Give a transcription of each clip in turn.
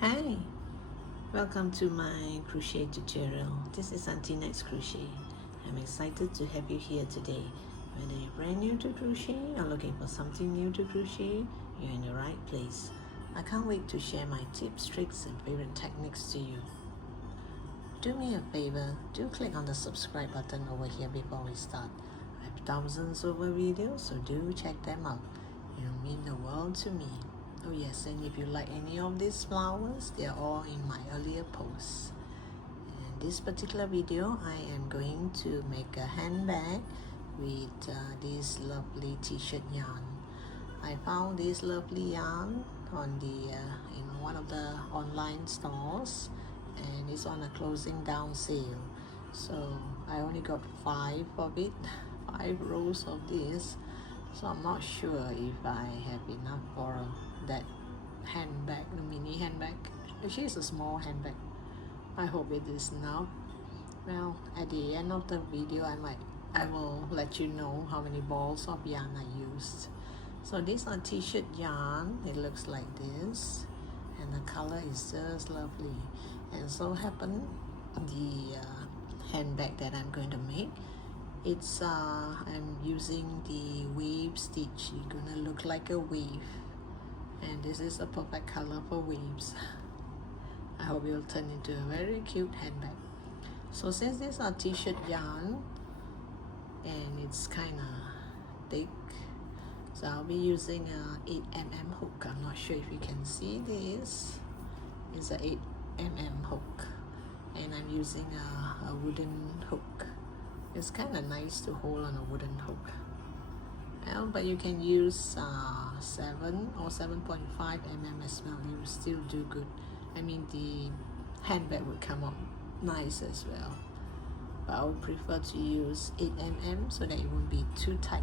Hi, welcome to my crochet tutorial. This is Auntie Nat's Crochet. I'm excited to have you here today. Whether you're brand new to crochet or looking for something new to crochet, you're in the right place. I can't wait to share my tips, tricks, and favorite techniques to you. Do me a favor, do click on the subscribe button over here before we start. I have thousands of videos, so do check them out. It'll mean the world to me. Oh yes, and if you like any of these flowers, they're all in my earlier posts. In this particular video, I am going to make a handbag with this lovely t-shirt yarn. I found this lovely yarn on the in one of the online stores, and it's on a closing down sale. So I only got 5 of it, 5 rows of this. So I'm not sure if I have enough for that handbag, the mini handbag. Actually, it's a small handbag. I hope it is enough. Well, at the end of the video, I will let you know how many balls of yarn I used. So these are t-shirt yarn. It looks like this, and the color is just lovely. And so happen the handbag that I'm going to make, it's I'm using the wave stitch. It's gonna look like a wave, and this is a perfect color for waves. I hope it will turn into a very cute handbag. So since these are t-shirt yarn and it's kind of thick, so I'll be using a 8mm hook. I'm not sure if you can see this. It's a 8mm hook, and I'm using a wooden hook. It's kind of nice to hold on a wooden hook. Well, but you can use 7 or 7.5mm as well. You will still do good. I mean, the handbag would come out nice as well. But I would prefer to use 8mm so that it won't be too tight.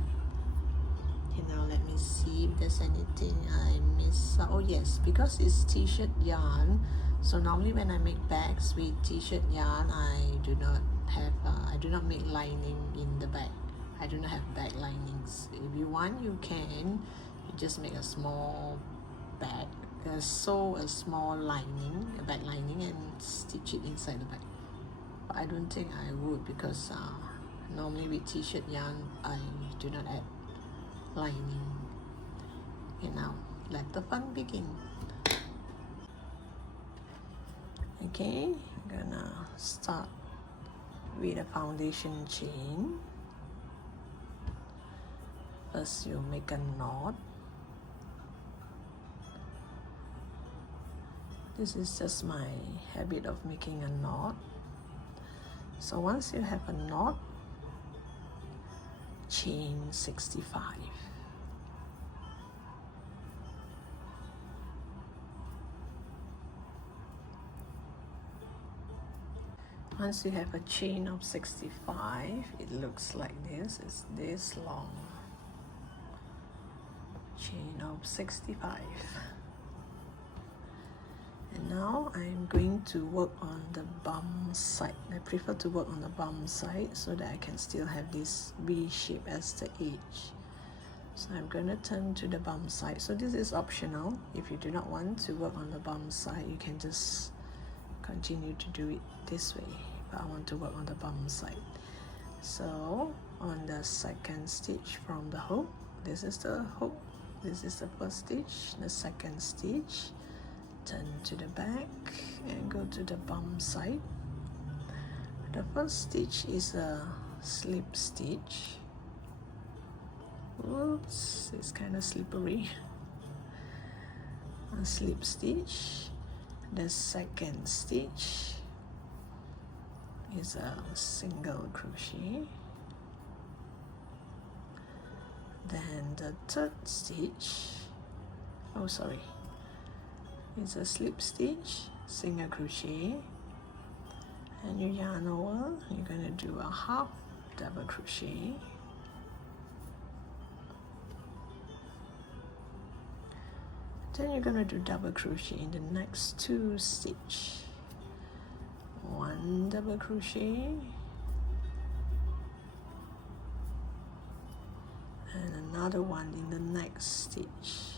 Okay, now let me see if there's anything I miss. Oh yes, because it's t-shirt yarn, so normally when I make bags with t-shirt yarn, I do not make lining in the bag. I do not have bag linings. If you want, you can. You just make a small bag, sew a small lining, a bag lining, and stitch it inside the bag. But I don't think I would, because normally with t-shirt yarn, I do not add lining. Okay, now let the fun begin. Okay, I'm gonna start with a foundation chain. First, you make a knot. This is just my habit of making a knot. So once you have a knot, chain 65. Once you have a chain of 65, it looks like this. It's this long. Chain of 65. And now I'm going to work on the bum side. I prefer to work on the bum side so that I can still have this V shape as the edge. So I'm going to turn to the bum side. So this is optional. If you do not want to work on the bum side, you can just continue to do it this way. But I want to work on the bum side. So on the second stitch from the hook, this is the hook. This is the first stitch, the second stitch. Turn to the back and go to the bum side. The first stitch is a slip stitch. Oops, it's kind of slippery. A slip stitch. The second stitch is a single crochet. Then the third stitch, it's a slip stitch, single crochet, and you yarn over. You're going to do a half double crochet, then you're going to do double crochet in the next 2 stitches. 1 double crochet and another one in the next stitch.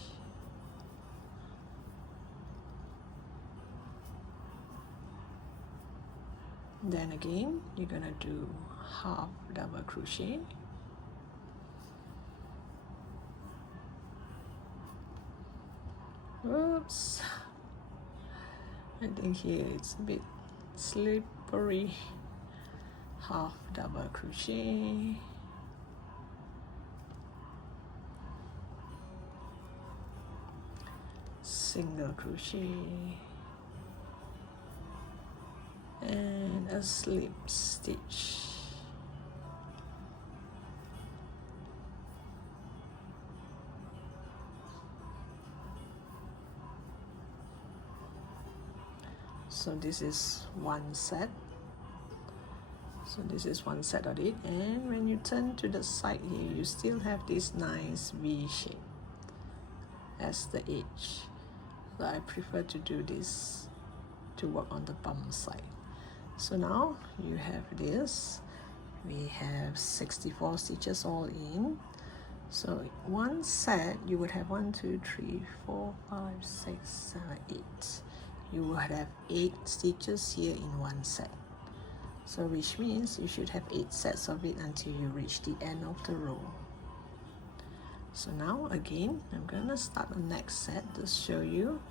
Then again, you're gonna do half double crochet, oops, I think here it's a bit slippery, half double crochet, single crochet, and a slip stitch. So this is one set. So this is one set of it, and when you turn to the side here, you still have this nice V shape as the edge. So I prefer to do this to work on the bum side. So now you have this. We have 64 stitches all in. So one set you would have 1, 2, 3, 4, 5, 6, 7, 8. You will have 8 stitches here in one set. So which means you should have 8 sets of it until you reach the end of the row. So now again, I'm gonna start the next set to show you.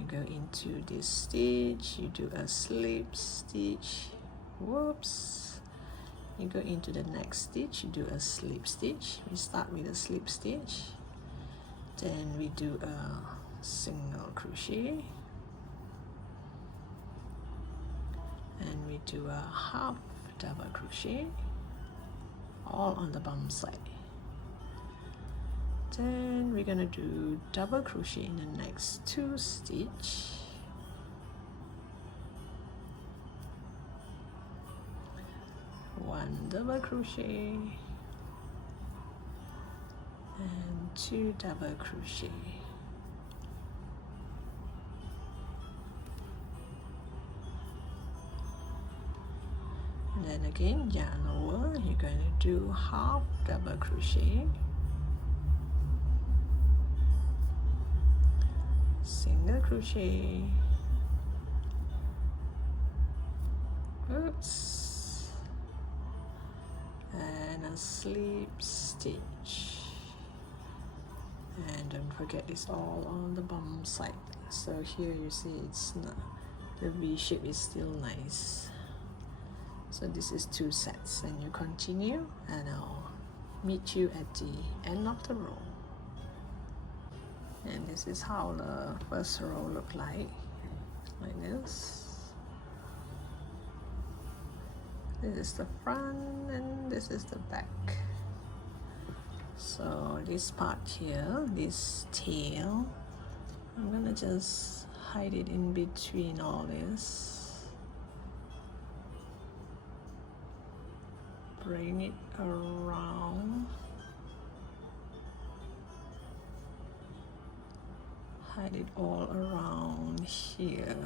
You go into this stitch, you do a slip stitch, whoops. You go into the next stitch, you do a slip stitch. We start with a slip stitch, then we do a single crochet, and we do a half double crochet, all on the bum side. Then we're gonna do double crochet in the next 2 stitch, one double crochet and 2 double crochet. And then again, yarn over, you're going to do half double crochet, single crochet, oops, and a slip stitch. And don't forget, it's all on the bum side. So here you see it's not, the V shape is still nice. So this is 2 sets, and you continue, and I'll meet you at the end of the row. And this is how the first row look like this. This is the front and this is the back. So this part here, this tail, I'm gonna just hide it in between all this. Bring it around. Hide it all around here.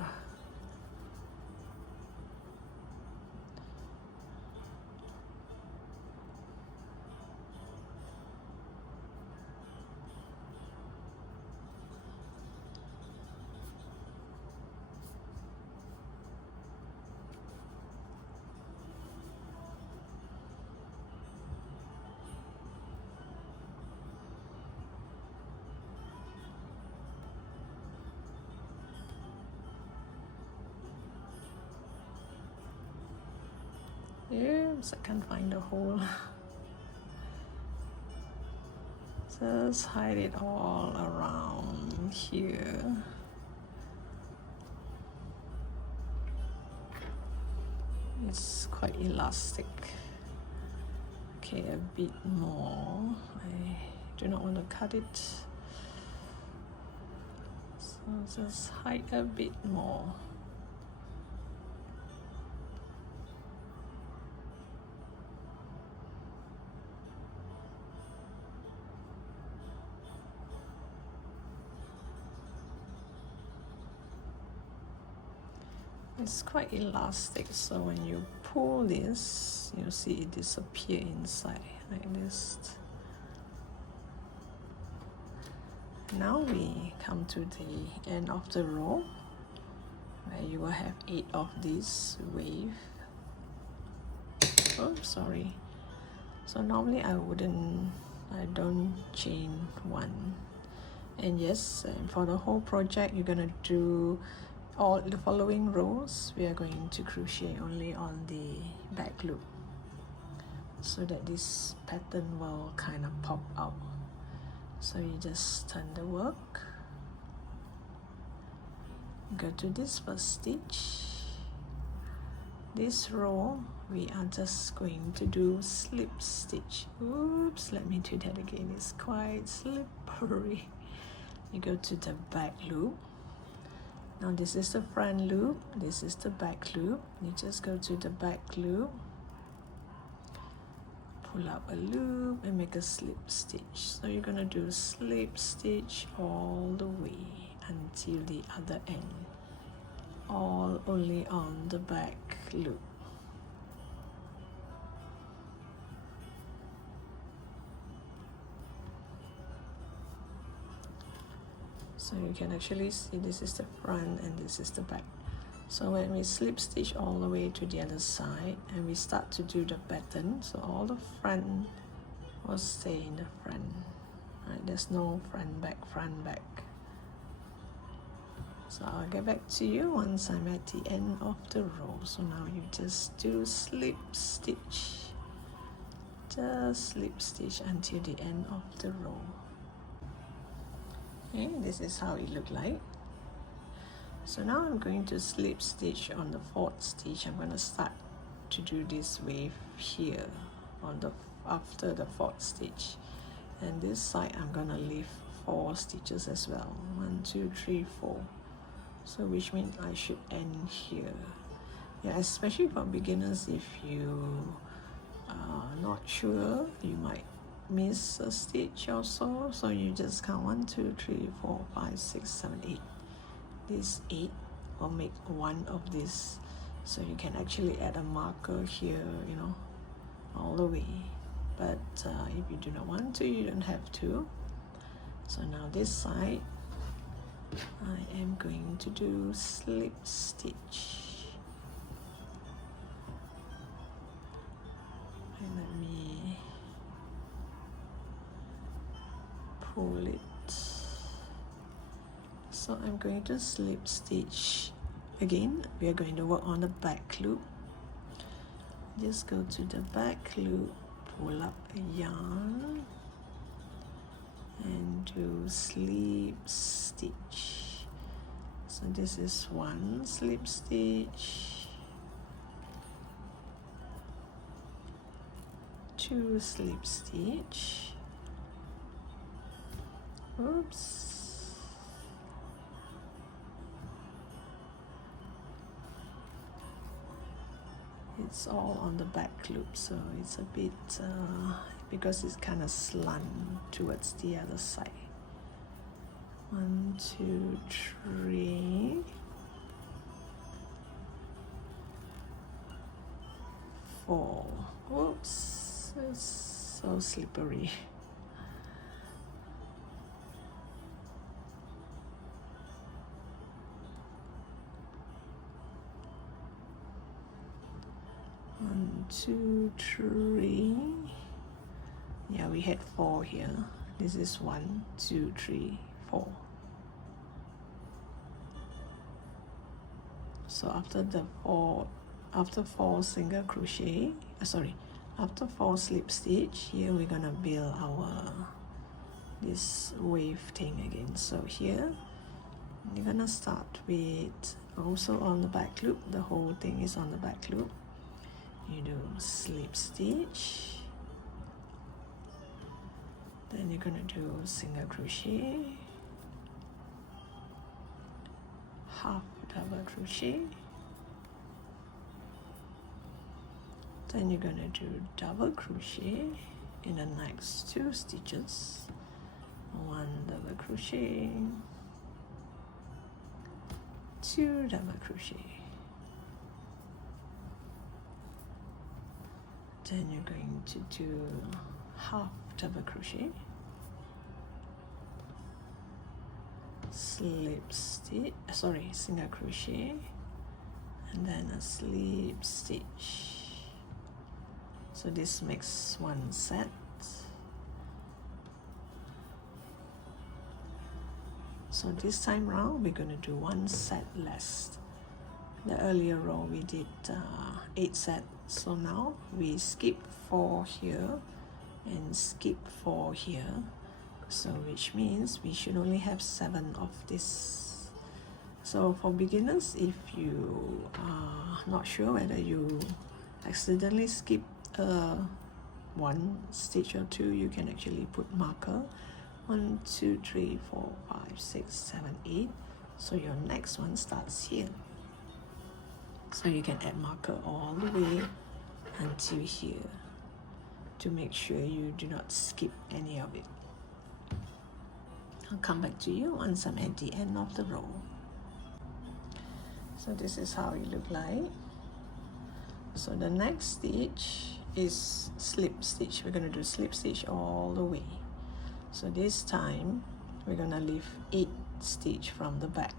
Oops, I can't find the hole. Just hide it all around here. It's quite elastic. Okay, a bit more. I do not want to cut it. So just hide a bit more. It's quite elastic, so when you pull this, you'll see it disappear inside like this. Now we come to the end of the row, where you will have 8 of these wave Oops, sorry. So normally I don't chain one. And yes, for the whole project you're gonna do all the following rows. We are going to crochet only on the back loop, so that this pattern will kind of pop out. So you just turn the work, go to this first stitch. This row we are just going to do slip stitch. Oops, let me do that again, it's quite slippery. You go to the back loop. Now this is the front loop, this is the back loop. You just go to the back loop, pull up a loop and make a slip stitch. So you're gonna do slip stitch all the way until the other end, all only on the back loop. So you can actually see this is the front and this is the back. So when we slip stitch all the way to the other side and we start to do the pattern, so all the front will stay in the front, right? There's no front back. So I'll get back to you once I'm at the end of the row. So now you just do slip stitch, just slip stitch until the end of the row. Okay, this is how it look like. So now I'm going to slip stitch on the fourth stitch. I'm going to start to do this wave here on the after the fourth stitch, and this side I'm going to leave 4 stitches as well. 1 2 3 4. So which means I should end here. Yeah, especially for beginners, if you are not sure, you might miss a stitch or so. So you just count 1 2 3 4 5 6 7 8. This 8 will make one of this, so you can actually add a marker here, you know, all the way. But if you do not want to, you don't have to. So now this side I am going to do slip stitch, and let me pull it. So I'm going to slip stitch again. We are going to work on the back loop. Just go to the back loop, pull up a yarn and do slip stitch. So this is 1 slip stitch, 2 slip stitch, oops, it's all on the back loop, so it's a bit because it's kind of slant towards the other side. 1 2 3 4. Oops, it's so slippery. One, 2 3. Yeah, we had 4 here. This is 1 2 3 4. So after 4 single crochet, after 4 slip stitch, here we're gonna build our this wave thing again. So here you're gonna start with also on the back loop. The whole thing is on the back loop. You do slip stitch, then you're gonna do single crochet, half double crochet, then you're gonna do double crochet in the next 2 stitches, 1 double crochet, 2 double crochet. Then you're going to do half double crochet, slip stitch, single crochet, and then a slip stitch, So this makes one set. So this time round we're going to do one set less. The earlier row we did 8 sets, so now we skip 4 here and skip 4 here, so which means we should only have 7 of this. So for beginners, if you are not sure whether you accidentally skip one stitch or two, you can actually put marker 1, 2, 3, 4, 5, 6, 7, 8. So your next one starts here. So you can add marker all the way until here to make sure you do not skip any of it. I'll come back to you once I'm at the end of the row. So this is how it look like. So the next stitch is slip stitch. We're going to do slip stitch all the way. So this time we're going to leave 8 stitch from the back.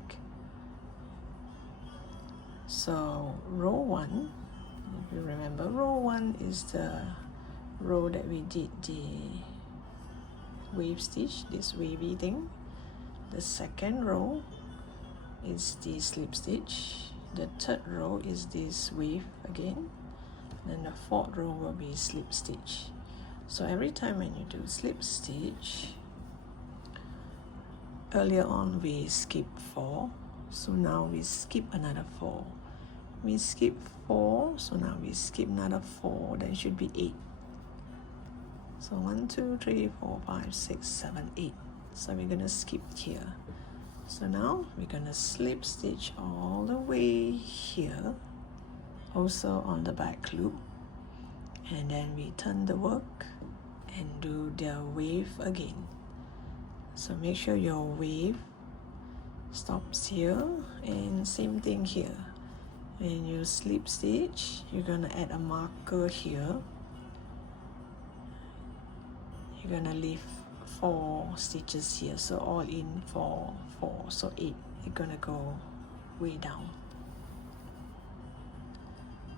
So row 1, if you remember, row 1 is the row that we did the wave stitch, this wavy thing. The second row is the slip stitch. The third row is this wave again. Then the fourth row will be slip stitch. So every time when you do slip stitch, earlier on we skip 4, so now we skip another 4. We skip 4, so now we skip another 4, then it should be 8. So 1, 2, 3, 4, 5, 6, 7, 8. So we're gonna skip here. So now we're gonna slip stitch all the way here, also on the back loop, and then we turn the work and do the wave again. So make sure your wave stops here, and same thing here. When you slip stitch, you're gonna add a marker here. You're gonna leave 4 stitches here, so all in 4, 4, so 8. You're gonna go way down.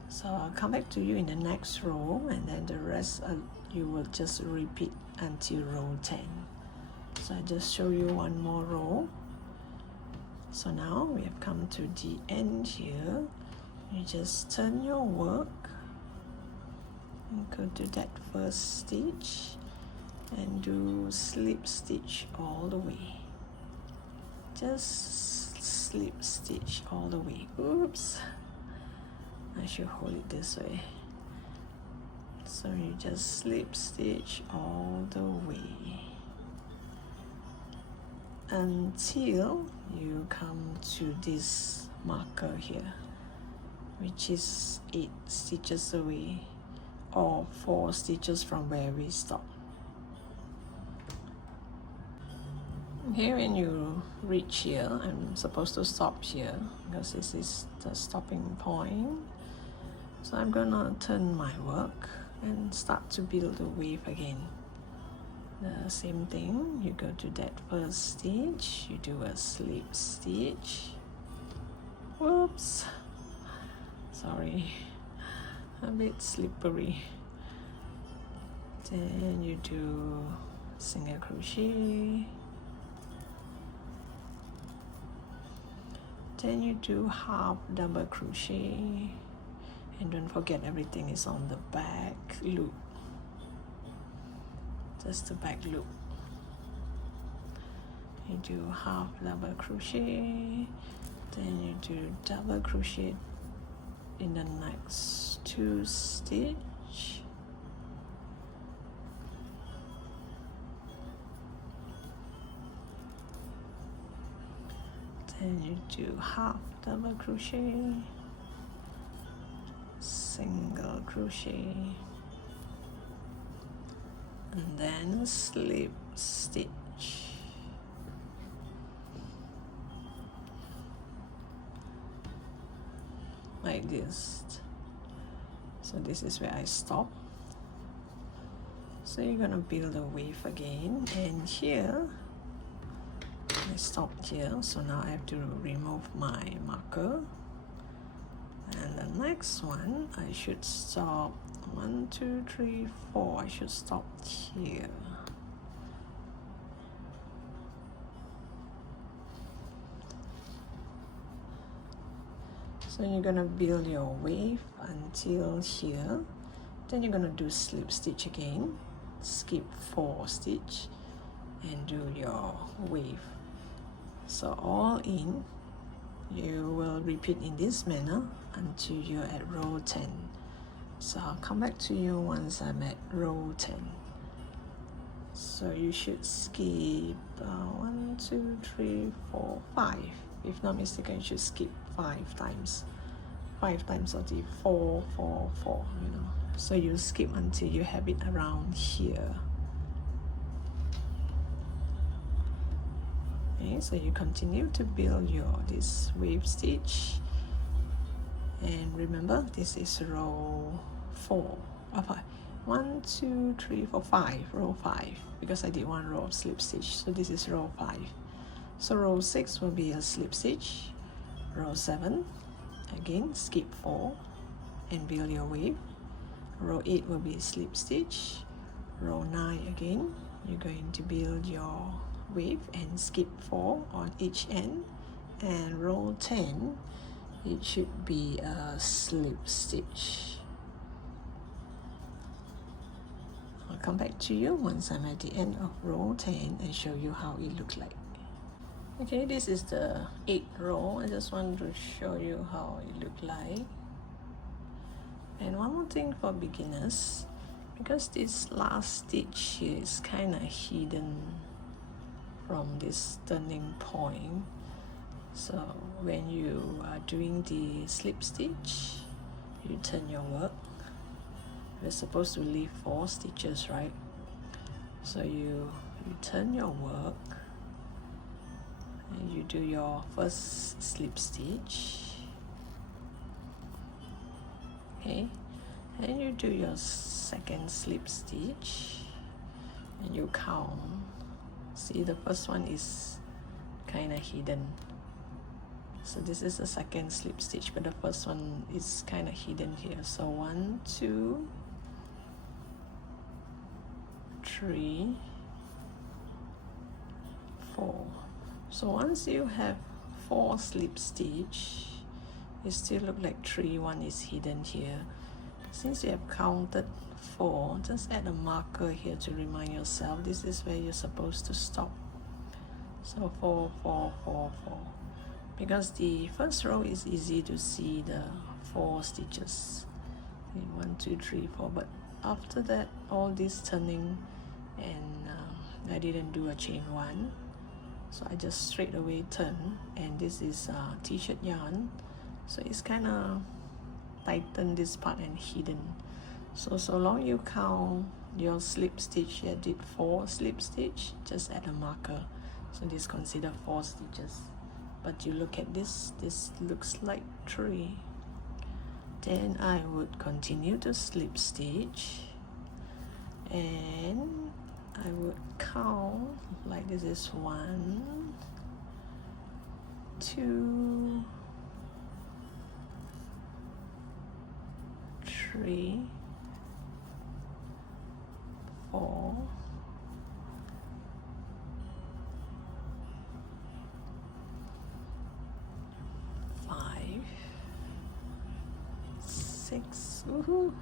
So I'll come back to you in the next row, and then the rest you will just repeat until row 10. So I just show you one more row. So now we have come to the end here. You just turn your work and go to that first stitch and do slip stitch all the way. Just slip stitch all the way. Oops, I should hold it this way. So you just slip stitch all the way until you come to this marker here, which is 8 stitches away, or 4 stitches from where we stop. Here when you reach here, I'm supposed to stop here because this is the stopping point. So I'm gonna turn my work and start to build the wave again. The same thing, you go to that first stitch, you do a slip stitch. Whoops, sorry, a bit slippery. Then you do single crochet. Then you do half double crochet, and don't forget everything is on the back loop, just the back loop. You do half double crochet, then you do double crochet in the next 2 stitch, then you do half double crochet, single crochet, and then slip stitch. Like this. So this is where I stop. So you're gonna build a wave again, and here I stopped here, so now I have to remove my marker. And the next one, I should stop 1, 2, 3, 4. I should stop here. So you're gonna build your wave until here. Then you're gonna do slip stitch again, skip 4 stitch, and do your wave. So all in, you will repeat in this manner until you're at row 10. So I'll come back to you once I'm at row 10. So you should skip 1, 2, 3, 4, 5. If not mistaken, you should skip 5 times. 5 times of the 4, 4, 4, you know. So you skip until you have it around here. Okay, so you continue to build this wave stitch, and remember this is row 4. 1, 2, 3, 4, 5, row 5, because I did 1 row of slip stitch, so this is row 5. So row 6 will be a slip stitch, row 7 again skip 4 and build your wave, row 8 will be slip stitch, row 9 again you're going to build your wave and skip 4 on each end, and row 10 it should be a slip stitch. I'll come back to you once I'm at the end of row 10 and show you how it looks like. Okay, this is the 8th row. I just want to show you how it looks like. And one more thing for beginners, because this last stitch here is kind of hidden from this turning point, so when you are doing the slip stitch, you turn your work. We're supposed to leave 4 stitches, right? So you turn your work and you do your first slip stitch, okay, and you do your second slip stitch and you count. See, the first one is kind of hidden, so this is the second slip stitch, but the first one is kind of hidden here. So 1, 2, 3, 4. So once you have 4 slip stitch, it still look like 3, 1 is hidden here. Since you have counted 4, just add a marker here to remind yourself this is where you're supposed to stop. So 4, 4, 4, 4. Because the first row is easy to see the 4 stitches. 1, 2, 3, 4. But after that, all this turning, and I didn't do a chain 1. So I just straight away turn, and this is t-shirt yarn, so it's kind of tighten this part and hidden. So long you count your slip stitch, you did 4 slip stitch, just add a marker. So this consider 4 stitches, but you look at this looks like 3. Then I would continue to slip stitch, and I would count like this is 1, 2, 3, 4, 5, 6. Woohoo!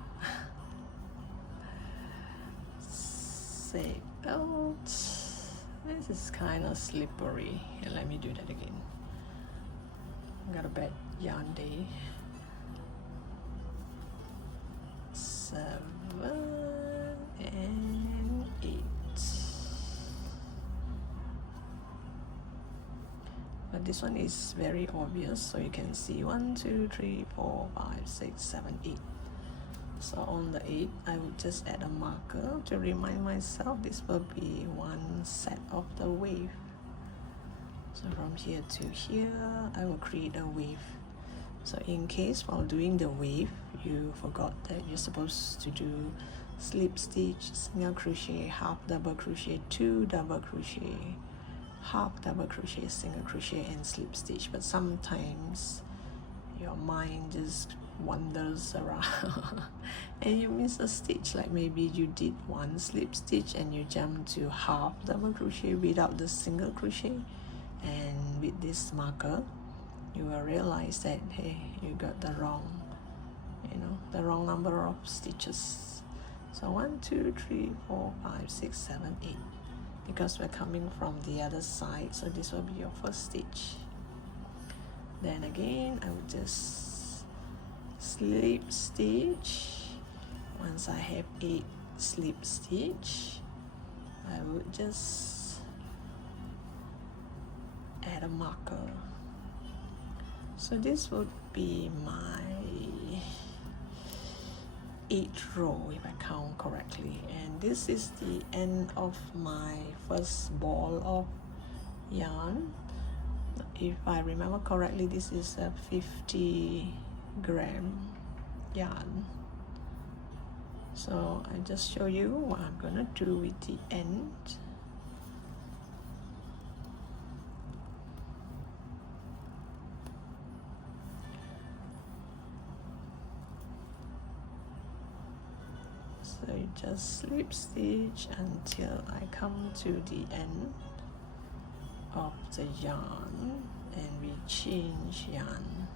6. Oh, this is kind of slippery. Here, let me do that again. I got a bad yarn day. 7 and 8. But this one is very obvious, so you can see 1, 2, 3, 4, 5, 6, 7, 8. So on the 8th, I would just add a marker to remind myself this will be one set of the wave. So from here to here, I will create a wave. So in case while doing the wave, you forgot that you're supposed to do slip stitch, single crochet, half double crochet, 2 double crochet, half double crochet, single crochet, and slip stitch. But sometimes your mind just wanders around and you miss a stitch. Like maybe you did one slip stitch and you jump to half double crochet without the single crochet, and with this marker you will realize that, hey, you got the wrong, the wrong number of stitches. So 1, 2, 3, 4, 5, 6, 7, 8, because we're coming from the other side, so this will be your first stitch. Then again, I would just slip stitch. Once I have 8 slip stitch, I would just add a marker. So this would be my 8th row if I count correctly, and this is the end of my first ball of yarn. If I remember correctly, this is a 50-gram yarn. So I just show you what I'm gonna do with the end. So you just slip stitch until I come to the end of the yarn, and we change yarn.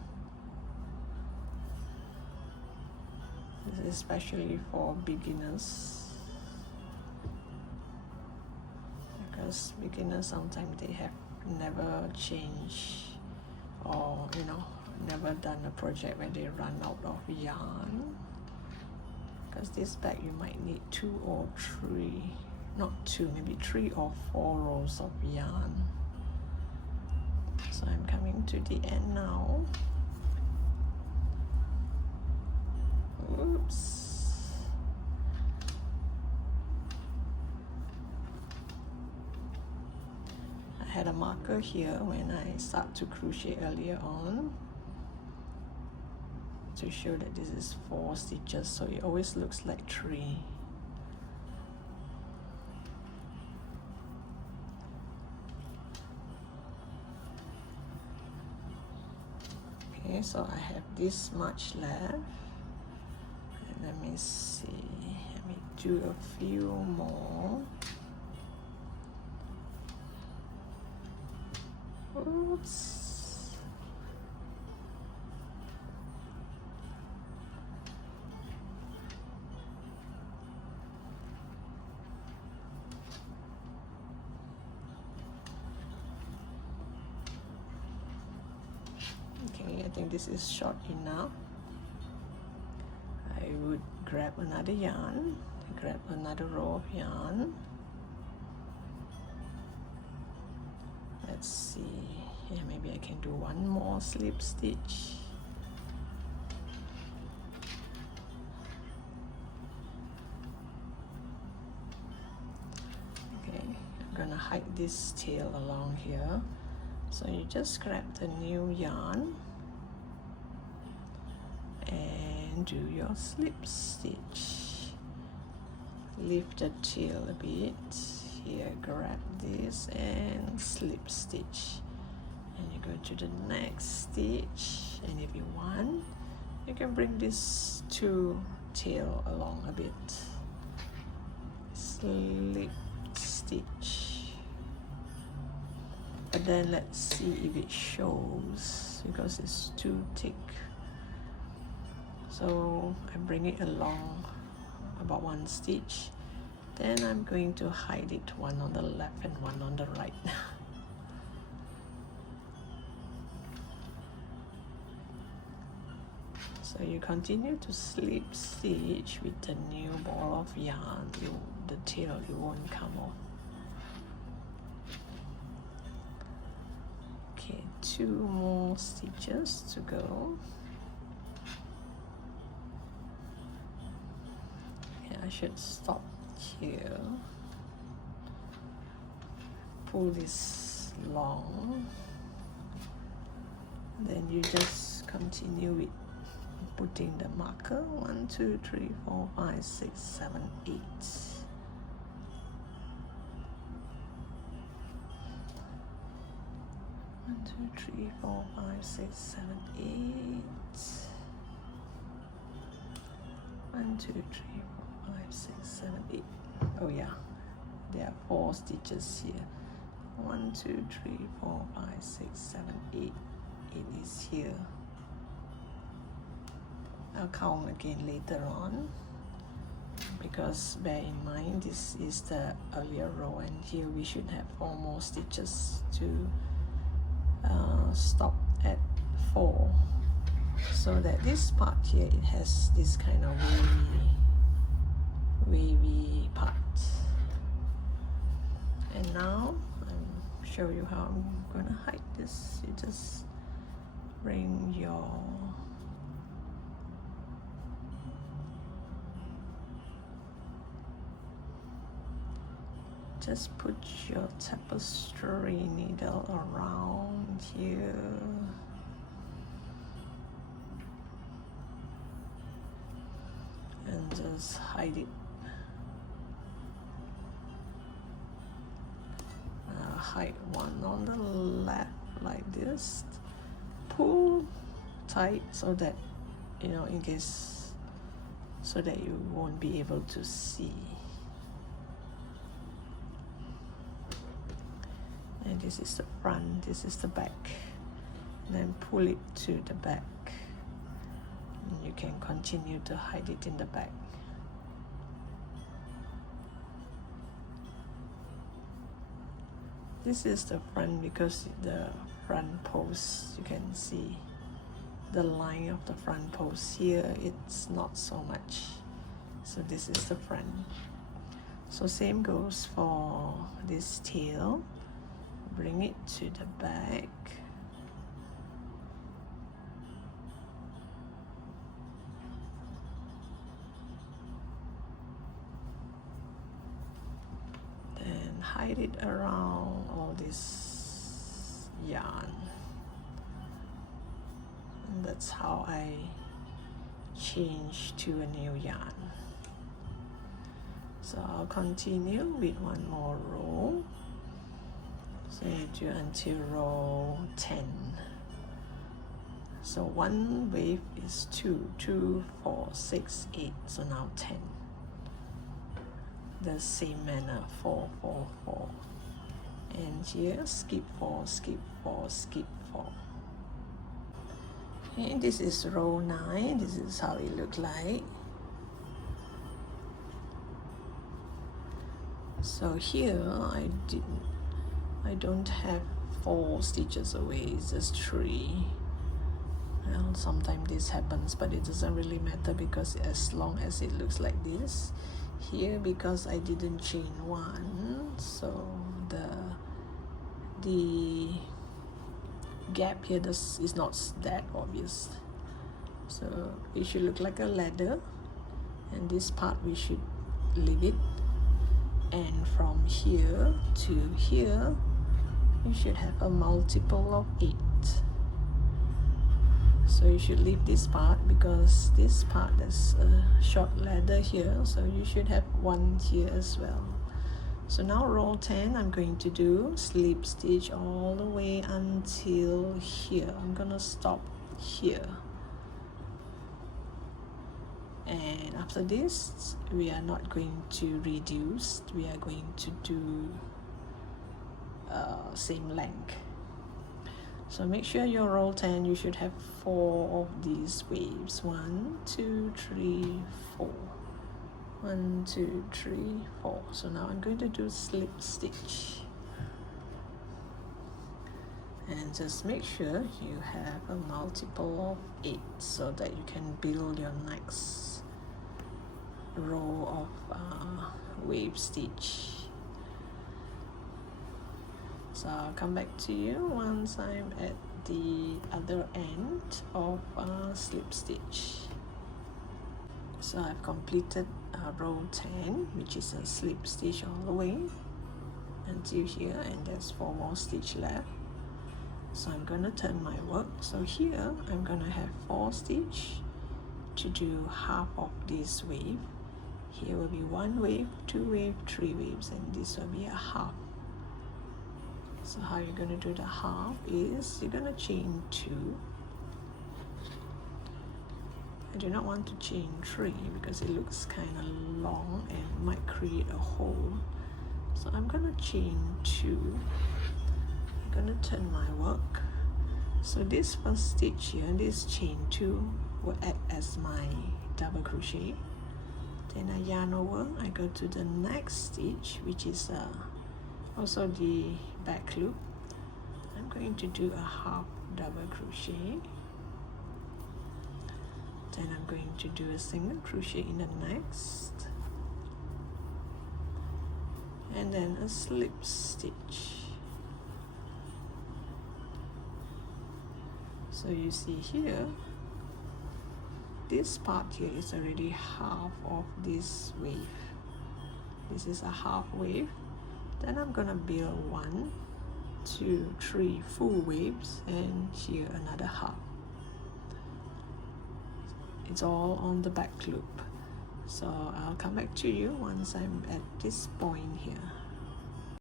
This is especially for beginners, because beginners sometimes they have never changed, or never done a project where they run out of yarn. Because this bag you might need 2 or 3, not 2, maybe 3 or 4 rows of yarn. So I'm coming to the end now. Oops. I had a marker here when I start to crochet earlier on, to show that this is 4 stitches, so it always looks like 3. Okay, so I have this much left, and let me see, let me do a few more. Oops. Okay, I think this is short enough. I would grab another yarn, grab another row of yarn. Let's see, yeah, maybe I can do one more slip stitch. Okay, I'm gonna hide this tail along here. So you just grab the new yarn and do your slip stitch. Lift the tail a bit. Here, grab this and slip stitch. And you go to the next stitch. And if you want, you can bring this two tail along a bit. Slip stitch. But then let's see if it shows, because it's too thick. So I bring it along about 1 stitch. Then I'm going to hide it, one on the left and one on the right. So you continue to slip stitch with the new ball of yarn. The tail, it won't come off. Okay, 2 more stitches to go. Okay, I should stop here. Pull this long. Then you just continue with putting the marker. 1, 2, 3, 4, 5, 6, 7, 8. 1, 2, 3, 4, 5, 6, 7, 8. 1, 2, 3, 4, 5, 6, 7, 8. Oh yeah, there are 4 stitches here. 1, 2, 3, 4, 5, 6, 7, 8. 8 is here. I'll count again later on, because bear in mind this is the earlier row, and here we should have 4 more stitches to stop at 4, so that this part here, it has this kind of wavy part. And now I'll show you how I'm gonna hide this. You just bring your just put your tapestry needle around here. And just hide it. Hide one on the left like this. Pull tight so that, you know, in case, so that you won't be able to see. And this is the front, this is the back. Then pull it to the back. And you can continue to hide it in the back. This is the front, because the front post, you can see the line of the front post here, it's not so much. So this is the front. So same goes for this tail. Bring it to the back. Then hide it around all this yarn. And that's how I change to a new yarn. So I'll continue with one more row. So you do until row 10. So one wave is 2, 2, 4, 6, 8. So now 10. The same manner, 4, 4, 4. And here skip 4, skip 4, skip 4. Okay, this is row 9. This is how it looks like. So here I don't have 4 stitches away, it's just 3. Well, sometimes this happens, but it doesn't really matter, because as long as it looks like this here, because I didn't chain 1, so the gap here is not that obvious. So it should look like a ladder, and this part we should leave it. And from here to here, you should have a multiple of 8. So you should leave this part, because this part is a short ladder here, so you should have 1 here as well. So now row 10, I'm going to do slip stitch all the way until here. I'm gonna stop here. And after this, we are not going to reduce, we are going to do same length. So make sure your row 10, you should have 4 of these waves. 1, 2, 3, 4. 1, 2, 3, 4. So now I'm going to do slip stitch. And just make sure you have a multiple of 8, so that you can build your next row of wave stitch. So I'll come back to you once I'm at the other end of slip stitch. So I've completed row 10, which is a slip stitch all the way until here, and there's 4 more stitch left. So I'm going to turn my work. So here I'm going to have 4 stitch to do half of this wave. Here will be 1 wave, 2 wave, 3 waves, and this will be a half. So how you're going to do the half is you're going to chain 2. I do not want to chain 3 because it looks kind of long and might create a hole. So I'm going to chain 2. I'm going to turn my work. So this first stitch here, this chain 2 will act as my double crochet. Then I yarn over, I go to the next stitch, which is also the back loop. I'm going to do a half double crochet. Then I'm going to do a single crochet in the next, and then a slip stitch. So you see here, this part here is already half of this wave. This is a half wave. Then I'm gonna build 1, 2, 3 full waves, and here another half. It's all on the back loop. So I'll come back to you once I'm at this point here.